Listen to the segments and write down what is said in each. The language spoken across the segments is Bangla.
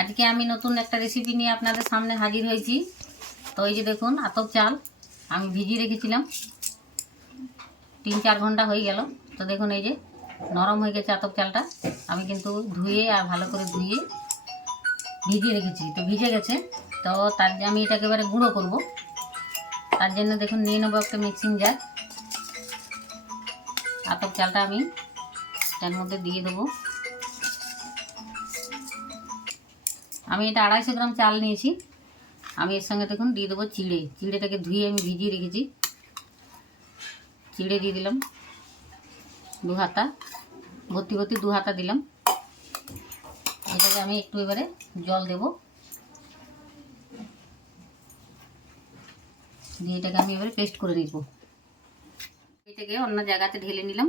আজকে আমি নতুন একটা রেসিপি নিয়ে আপনাদের সামনে হাজির হয়েছি। তো এই যে দেখুন, আতপ চাল আমি ভিজিয়ে রেখেছিলাম। তিন চার ঘণ্টা হয়ে গেল। তো দেখুন এই যে নরম হয়ে গেছে আতপ চালটা। আমি কিন্তু ধুয়ে আর ভালো করে ধুয়ে ভিজিয়ে রেখেছি। তো ভিজে গেছে। তো তার আমি এটাকে এবারে গুঁড়ো করব। তার জন্য দেখুন, নিয়ে নেব একটা মিক্সিং জার আতপ চালটা আমি তার মধ্যে দিয়ে দেবো। আমি এটা আড়াইশো গ্রাম চাল নিয়েছি। আমি এর সঙ্গে দেখুন দিয়ে দেবো চিড়ে। চিড়েটাকে ধুয়ে আমি ভিজিয়ে রেখেছি। চিড়ে দিয়ে দিলাম দু হাতা। ভর্তি ভর্তি দু হাতা দিলাম। এটাকে আমি একটু এবারে জল দেব। দিয়ে এটাকে আমি এবারে পেস্ট করে নিব। এটাকে অন্য জায়গাতে ঢেলে নিলাম।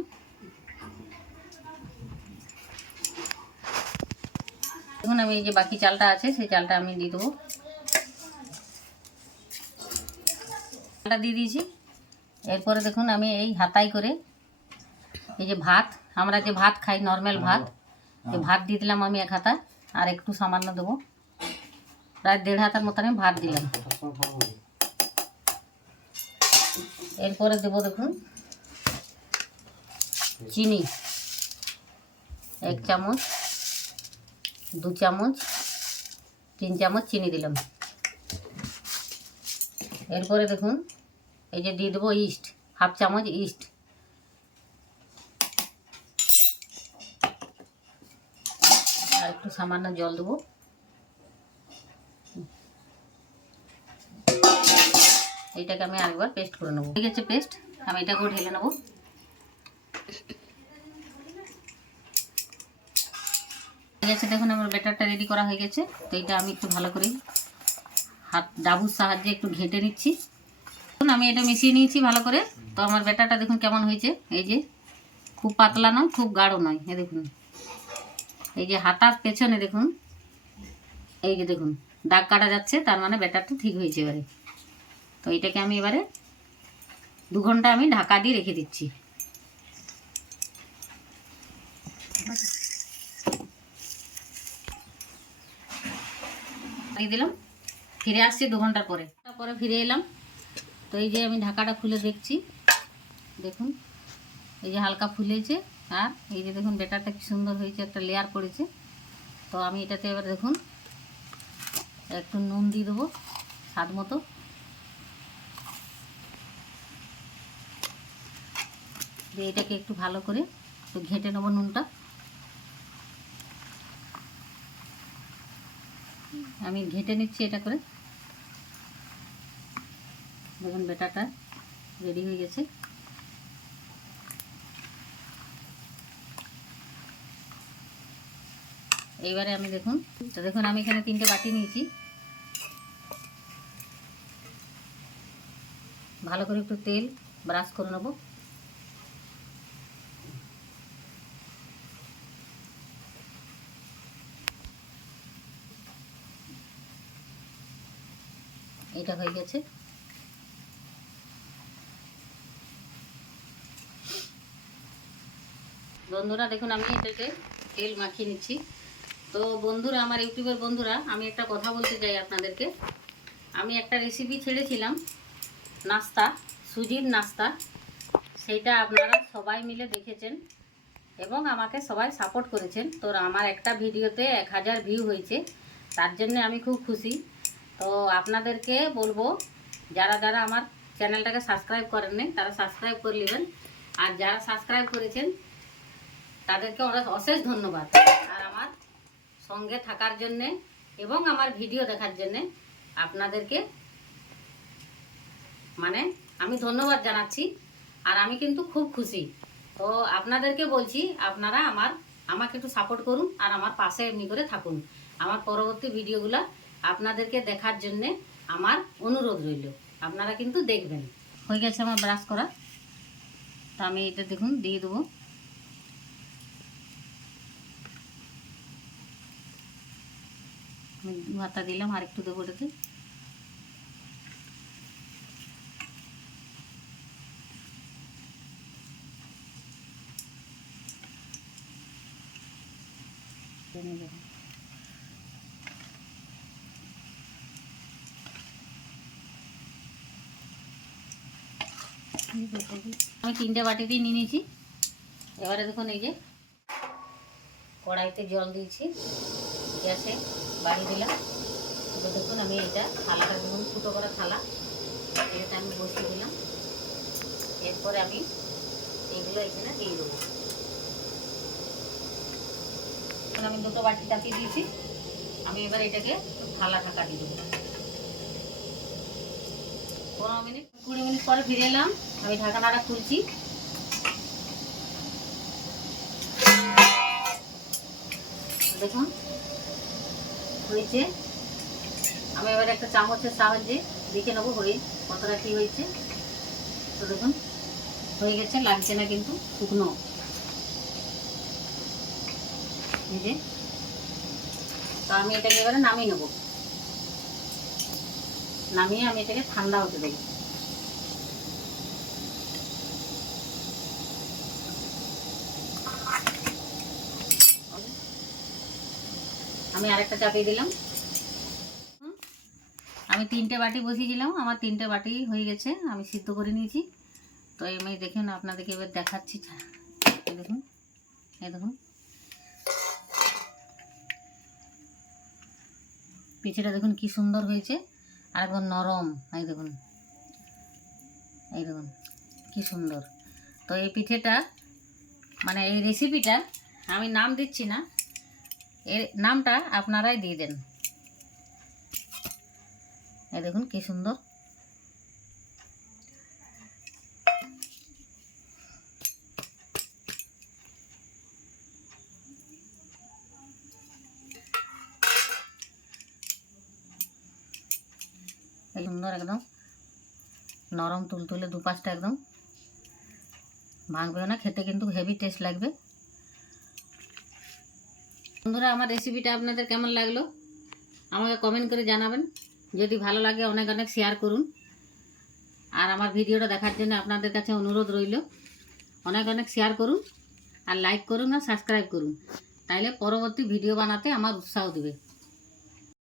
আমি এই যে বাকি চালটা আছে সেই চালটা আমি দিয়ে দেবো। চালটা দিয়ে দিয়েছি। এরপরে দেখুন আমি এই হাতাই করে এই যে ভাত আমরা যে ভাত খাই নর্মাল ভাত এই ভাত দিয়ে দিলাম আমি এক হাতা আর একটু সামান্য দেবো। প্রায় দেড় হাতার মতো আমি ভাত দিলাম। এরপরে দেবো দেখুন চিনি এক চামচ। দু চামচ, তিন চামচ চিনি দিলাম। এরপরে দেখুন, এই যে দিয়ে দেবো ইস্ট, হাফ চামচ ইস্ট। আর একটু সামান্য জল দেবো। এইটাকে আমি আরেকবার পেস্ট করে নেব। ঠিক আছে পেস্ট আমি এটাকেও ঢেলে নেব। আছে দেখুন, আমার ব্যাটারটা রেডি করা হয়ে গেছে। তো এটা আমি একটু ভালো করে হাত, ডাবুর সাহায্যে একটু ঘেঁটে নিচ্ছি। দেখুন, আমি এটা মিশিয়ে নিয়েছি ভালো করে। তো আমার ব্যাটারটা দেখুন কেমন হয়েছে। এই যে, খুব পাতলা নয়, খুব গাঢ় নয়। এ দেখুন। এই যে হাতার পেছনে দেখুন, এই যে দেখুন, দাগ কাটা যাচ্ছে। তার মানে ব্যাটারটা ঠিক হয়েছে এবারে। তো এটাকে আমি এবারে দু ঘণ্টা আমি ঢাকা দিয়ে রেখে দিচ্ছি। দিয়ে দিলাম। ফিরে আসছি দু ঘণ্টা পরে। পরে ফিরে এলাম। তো এই যে আমি ঢাকাটা খুলে দেখছি। দেখুন, এই যে হালকা ফুলেছে। আর এই যে দেখুন বেটারটা কি সুন্দর হয়েছে, একটা লেয়ার পড়েছে। তো আমি এটাতে এবার দেখুন, একটু নুন দিয়ে দেবো, স্বাদ মতো। দিয়ে এটাকে একটু ভালো করে একটু ঘেঁটে নেব নুনটা। আমি ঘেঁটে নিচ্ছি এটা করে। দেখুন বেটাটা রেডি হয়ে গেছে। এইবারে আমি দেখুন, তো দেখুন আমি এখানে তিনটে বাটি নিয়েছি। ভালো করে একটু তেল ব্রাশ করে নেব। এটা হয়ে গেছে। বন্ধুরা, দেখুন, আমি এটাকে তেল মাখিয়ে নিচ্ছি। তো বন্ধুরা, আমার ইউটিউবের বন্ধুরা, আমি একটা কথা বলতে চাই আপনাদেরকে। আমি একটা রেসিপি ছেড়েছিলাম, নাস্তা, সুজির নাস্তা। সেইটা আপনারা সবাই মিলে দেখেছেন এবং আমাকে সবাই সাপোর্ট করেছেন। তো আমার একটা ভিডিওতে এক হাজার ভিউ হয়েছে। তার জন্য আমি খুব খুশি। তো আপনাদেরকে বলব, যারা যারা আমার চ্যানেলটাকে সাবস্ক্রাইব করেননি, তারা সাবস্ক্রাইব করে নেবেন। আর যারা সাবস্ক্রাইব করেছেন, তাদেরকে অনেক অশেষ ধন্যবাদ। আর আমার সঙ্গে থাকার জন্যে এবং আমার ভিডিও দেখার জন্যে আপনাদেরকে মানে আমি ধন্যবাদ জানাচ্ছি। আর আমি কিন্তু খুব খুশি। তো আপনাদেরকে বলছি, আপনারা আমার, আমাকে একটু সাপোর্ট করুন আর আমার পাশে এমনি করে থাকুন। আমার পরবর্তী ভিডিওগুলো আপনাদেরকে দেখার জন্যে আমার অনুরোধ রইল। আপনারা কিন্তু দেখবেন। হয়ে গেছে আমার ব্রাশ করা। তো আমি এটা দেখুন, দিয়ে দেবো। হাতা দিলাম, আর একটু দেবো টেনে দেবো আমি তিনটে বাটিতেই নিয়ে নিয়েছি। এবারে দেখুন এই যে কড়াইতে জল দিয়েছি, গ্যাসে বাড়ি দিলাম। তো দেখুন আমি এটা থালাটা দেখুন, ফুটো করা থালা। এটা আমি বসিয়ে দিলাম। এরপরে আমি এগুলো এখানে দিয়ে দেবো। আমি দুটো বাটি চাপিয়ে দিয়েছি। আমি এবার এটাকে থালা ঢাকা দিয়ে দেবো। পনেরো মিনিট কুড়ি মিনিট পরে ফিরে এলাম, আমি ঢাকনাটা খুলছি। দেখুন, হয়েছে। আমি এবার একটা চামচের সাহায্যে দেখে নেব হয়ে কতটা কী হয়েছে। তো দেখুন, হয়ে গেছে, লাগছে না কিন্তু শুকনো। যে, তো আমি এটাকে এবারে নামিয়ে নেব। নামিয়ে আমি এটাকে ঠান্ডা হতে দেবো। আমি আরেকটা চাপিয়ে দিলাম। আমি তিনটে বাটি বসিয়েছিলাম, আমার তিনটে বাটি হয়ে গেছে, আমি সিদ্ধ করে নিয়েছি। তো আমি দেখুন, আপনাদেরকে এবার দেখাচ্ছি। দেখুন, এই দেখুন। পিঠেটা দেখুন কি সুন্দর হয়েছে, আর একদম নরম, এই দেখুন। এই দেখুন, কি সুন্দর। তো এই পিঠেটা মানে এই রেসিপিটা আমি নাম দিচ্ছি না এর নামটা আপনারাই দিয়ে দেন। এই দেখুন কি সুন্দর। সুন্দর একদম। নরম তুলতুলে দুপাশটা একদম। ভাঙবেও না, খেতে কিন্তু হেভি টেস্ট লাগবে। বন্ধুরা, আমার রেসিপিটা আপনাদের কেমন লাগল? আমাকে কমেন্ট করে জানাবেন। যদি ভালো লাগে, অনেক অনেক শেয়ার করুন। আর আমার ভিডিওটা দেখার জন্য আপনাদের কাছে অনুরোধ রইল। অনেক অনেক শেয়ার করুন আর লাইক করুন আর সাবস্ক্রাইব করুন। তাইলে পরবর্তী ভিডিও বানাতে আমার উৎসাহ দেবে।